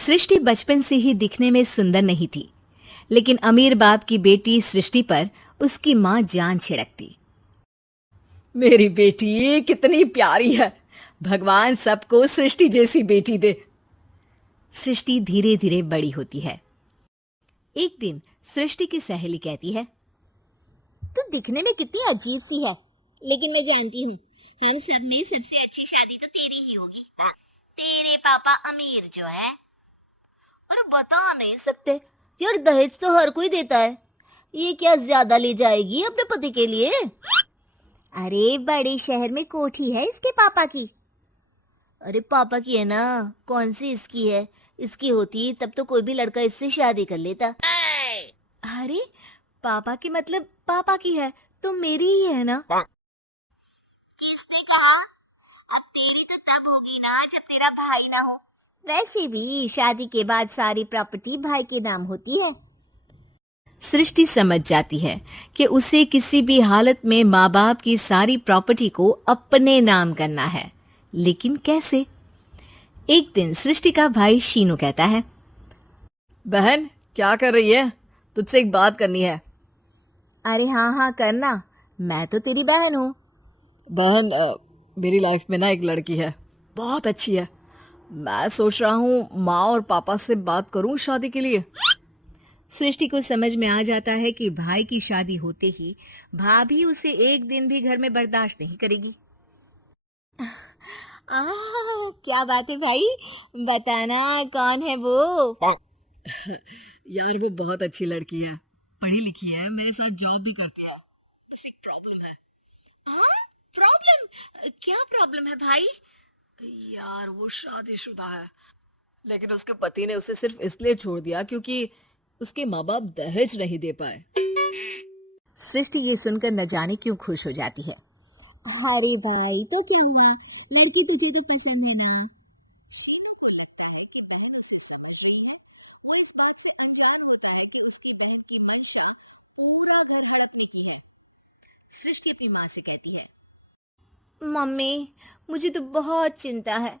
सृष्टि बचपन से ही दिखने में सुंदर नहीं थी, लेकिन अमीर बाप की बेटी सृष्टि पर उसकी माँ जान छिड़कती। मेरी बेटी कितनी प्यारी है। भगवान सबको सृष्टि जैसी बेटी दे। सृष्टि धीरे धीरे बड़ी होती है। एक दिन सृष्टि की सहेली कहती है, तू दिखने में कितनी अजीब सी है, लेकिन मैं जानती हूँ हम सब में सबसे अच्छी शादी तो तेरी ही होगी। तेरे पापा अमीर जो है। और बता नहीं सकते यार, दहेज तो हर कोई देता है, ये क्या ज्यादा ले जाएगी अपने पति के लिए? अरे बड़े शहर में कोठी है इसके पापा की। अरे पापा की है ना, कौन सी इसकी है? इसकी होती तब तो कोई भी लड़का इससे शादी कर लेता। अरे पापा की मतलब पापा की है तो मेरी ही है ना। किसने कहा? अब तेरी तो तब होगी ना जब तेरा भाई ना हो। वैसे भी शादी के बाद सारी प्रॉपर्टी भाई के नाम होती है। सृष्टि समझ जाती है कि उसे किसी भी हालत में माँ बाप की सारी प्रॉपर्टी को अपने नाम करना है, लेकिन कैसे? एक दिन सृष्टि का भाई शीनू कहता है, बहन क्या कर रही है? तुझसे एक बात करनी है। अरे हाँ हाँ करना, मैं तो तेरी बहन हूँ। बहन मेरी लाइफ में ना एक लड़की है, बहुत अच्छी है। मैं सोच रहा हूँ माँ और पापा से बात करूँ शादी के लिए। सृष्टि को समझ में आ जाता है कि भाई की शादी होते ही भाभी उसे एक दिन भी घर में बर्दाश्त नहीं करेगी। क्या बात है भाई, बताना कौन है वो? यार वो बहुत अच्छी लड़की है, पढ़ी लिखी है, मेरे साथ जॉब भी करती है। बस एक प्रॉब्लम है। हाँ प्रॉब्लम? क्या प्रॉब्लम है भाई? यार वो शादीशुदा है, लेकिन उसके पति ने उसे सिर्फ इसलिए छोड़ दिया क्योंकि उसके माँ बाप दहेज नहीं दे पाए। सृष्टि ये सुनकर न जाने क्यों खुश हो जाती है। अरे भाई तो क्या, लड़की तुझे तो पसंद है ना? वो इस बात से अनजान होता है कि उसकी बहन की मंशा पूरा घर हड़पने की है। सृष्टि अपनी माँ से कहती है, मम्मी मुझे तो बहुत चिंता है।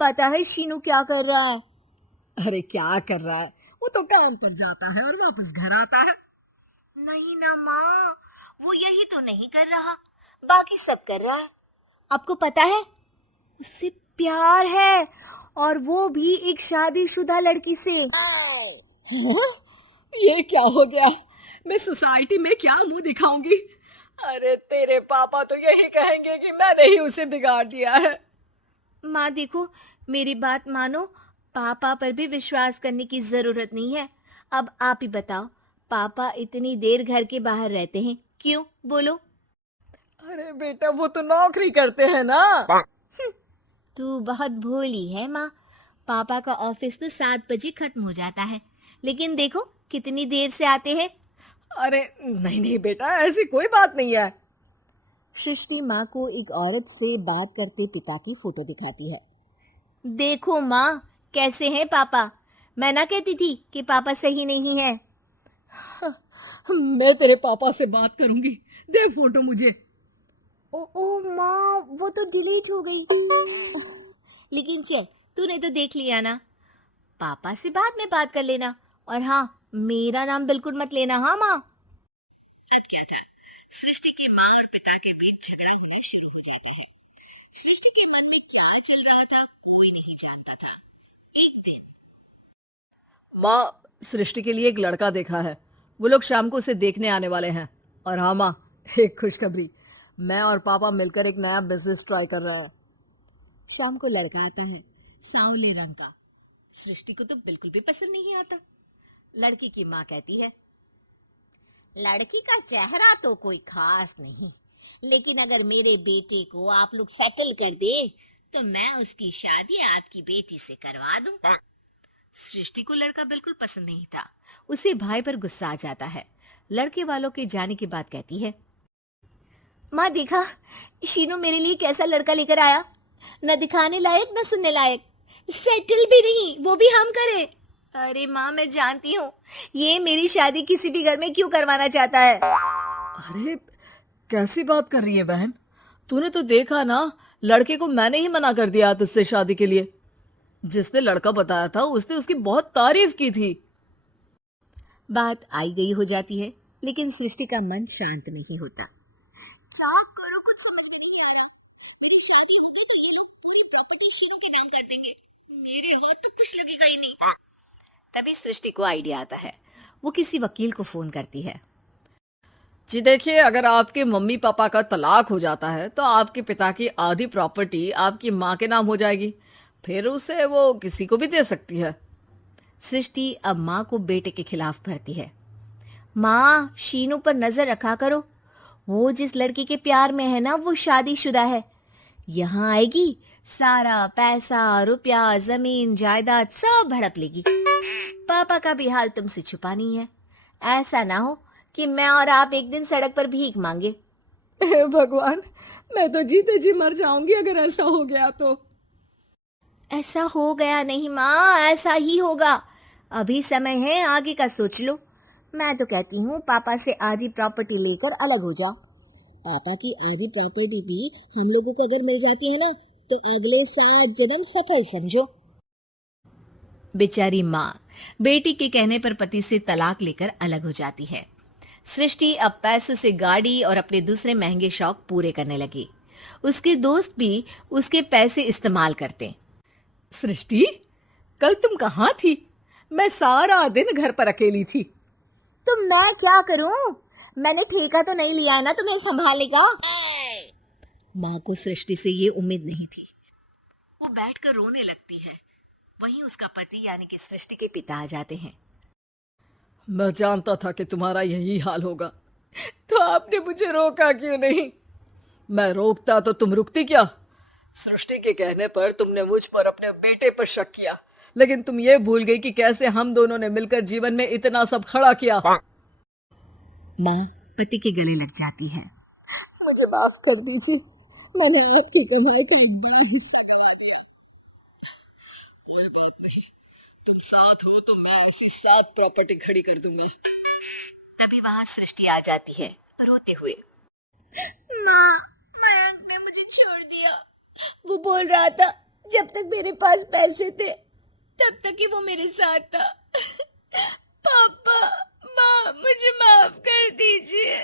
पता है शीनू क्या कर रहा है? अरे क्या कर रहा है? वो तो काम पर जाता है और वापस घर आता है। नहीं ना माँ, वो यही तो नहीं कर रहा, बाकी सब कर रहा है। आपको पता है उससे प्यार है, और वो भी एक शादीशुदा लड़की से। हाँ? ये क्या हो गया? मैं सोसाइटी में क्या मुंह दिखाऊंगी? अरे तेरे पापा तो यही कहेंगे कि मैंने ही उसे बिगाड़ दिया है। माँ देखो, मेरी बात मानो, पापा पर भी विश्वास करने की जरूरत नहीं है। अब आप ही बताओ, पापा इतनी देर घर के बाहर रहते हैं क्यों? बोलो। अरे बेटा वो तो नौकरी करते हैं ना। तू बहुत भोली है माँ। पापा का ऑफिस तो 7 बजे खत्म हो जाता है, लेकिन देखो कितनी देर से आते हैं। अरे नहीं नहीं बेटा, ऐसी कोई बात नहीं है। सृष्टि माँ को एक औरत से बात करते पिता की फोटो दिखाती है। देखो माँ, कैसे हैं पापा? मैं ना कहती थी कि पापा सही नहीं है। मैं तेरे पापा से बात करूंगी, दे फोटो मुझे। ओ माँ, वो तो डिलीट हो गई। लेकिन चे, तूने तो देख लिया ना। पापा से बाद में बात कर लेना, और हाँ, मेरा नाम बिल्कुल मत लेना। हाँ माँ। अब क्या था, सृष्टि की माँ और पिता के बीच झगड़ा होना शुरू हो जाते हैं। सृष्टि के मन में क्या चल रहा था कोई नहीं जानता था। एक दिन माँ, सृष्टि के लिए एक लड़का देखा है, वो लोग शाम को उसे देखने आने वाले हैं। और हाँ माँ, एक खुशखबरी, मैं और पापा मिलकर एक नया बिजनेस ट्राई कर रहे हैं। शाम को लड़का आता है, सांवले रंग का। सृष्टि को तो बिल्कुल भी पसंद नहीं आता। लड़की की माँ कहती है, लड़की का चेहरा तो कोई खास नहीं, लेकिन अगर मेरे बेटे को आप लोग सेटल कर दे तो मैं उसकी शादी आपकी बेटी से करवा दूं। सृष्टि को लड़का बिल्कुल पसंद नहीं था। उसे भाई पर गुस्सा आ जाता है। लड़के वालों के जाने के बाद कहती है, माँ देखा, शीनू मेरे लिए कैसा लड़का लेकर आया, न दिखाने लायक न सुनने लायक, सेटल भी नहीं, वो भी हम करें। अरे माँ मैं जानती हूँ ये मेरी शादी किसी भी घर में क्यों करवाना चाहता है। अरे कैसी बात कर रही है बहन? तूने तो देखा ना, लड़के को मैंने ही मना कर दिया तुझसे शादी के लिए। जिसने लड़का बताया था उसने उसकी बहुत तारीफ की थी। बात आई गई हो जाती है, लेकिन सृष्टि का मन शांत नहीं होता। क्या करूं, कुछ समझ में नहीं आ रहा। मेरी शादी होगी तो ये लोग पूरी प्रॉपर्टी शीनू के नाम कर देंगे, मेरे हाथ तो कुछ लगेगा ही नहीं। तभी सृष्टि को आइडिया आता है। वो किसी वकील को फोन करती है। जी देखिए, अगर आपके मम्मी पापा का तलाक हो जाता है तो आपके पिता की आधी प्रॉपर्टी आपकी माँ के नाम हो जाएगी, फिर उसे वो किसी को भी दे सकती है। सृष्टि अब माँ को बेटे के खिलाफ भरती है। माँ, शीनू पर नजर रखा करो। वो जिस लड़की के प्यार में है ना, वो शादीशुदा है। यहाँ आएगी, सारा पैसा, रुपया, जमीन, जायदाद सब हड़प लेगी। पापा का भी हाल तुमसे छुपा नहीं है। ऐसा ना हो कि मैं और आप एक दिन सड़क पर भीख मांगे। हे भगवान, मैं तो जीते जी मर जाऊंगी अगर ऐसा हो गया तो। ऐसा हो गया नहीं माँ, ऐसा ही होगा। अभी समय है, आगे का सोच लो। मैं तो कहती हूँ पापा से आधी प्रॉपर्टी लेकर अलग हो जाओ। पापा की आधी प्रॉपर्टी भी हम लोगों को अगर मिल जाती है ना, तो अगले 7 जन्म सफल समझो। बेचारी माँ बेटी के कहने पर पति से तलाक लेकर अलग हो जाती है। सृष्टि अब पैसों से गाड़ी और अपने दूसरे महंगे शौक पूरे करने लगी। उसके दोस्त भी उसके पैसे इस्तेमाल करते। सृष्टि, कल तुम कहाँ थी? मैं सारा दिन घर पर अकेली थी। तो मैं क्या करूं? मैंने ठेका तो नहीं लिया ना तुम्हें संभालने का। माँ को सृष्टि से ये उम्मीद नहीं थी। वो बैठकर रोने लगती है। वहीं उसका पति यानी कि सृष्टि के पिता आ जाते हैं। मैं जानता था कि तुम्हारा यही हाल होगा, तो आपने मुझे रोका क्यों नहीं? मैं रोकता तो तुम रुकती क्या? सृष्टि के कहने पर तुमने मुझ पर अपने बेटे पर शक किया, लेकिन तुम ये भूल गई कि कैसे हम दोनों ने मिलकर जीवन में इतना सब खड़ा किया। माँ पति के गले लग जाती है। मुझे माफ कर दीजिए, मैंने आपकी कमाई का कोई बात नहीं, तुम साथ हो तो मैं ऐसी 7 प्रॉपर्टी खड़ी कर दूंगा। तभी वहां सृष्टि आ जाती है रोते हुए। माँ, मयंक ने मुझे छोड़ दिया। वो बोल रहा था जब तक मेरे पास पैसे थे तब तक ही वो मेरे साथ था। पापा, माँ, मुझे माफ कर दीजिए।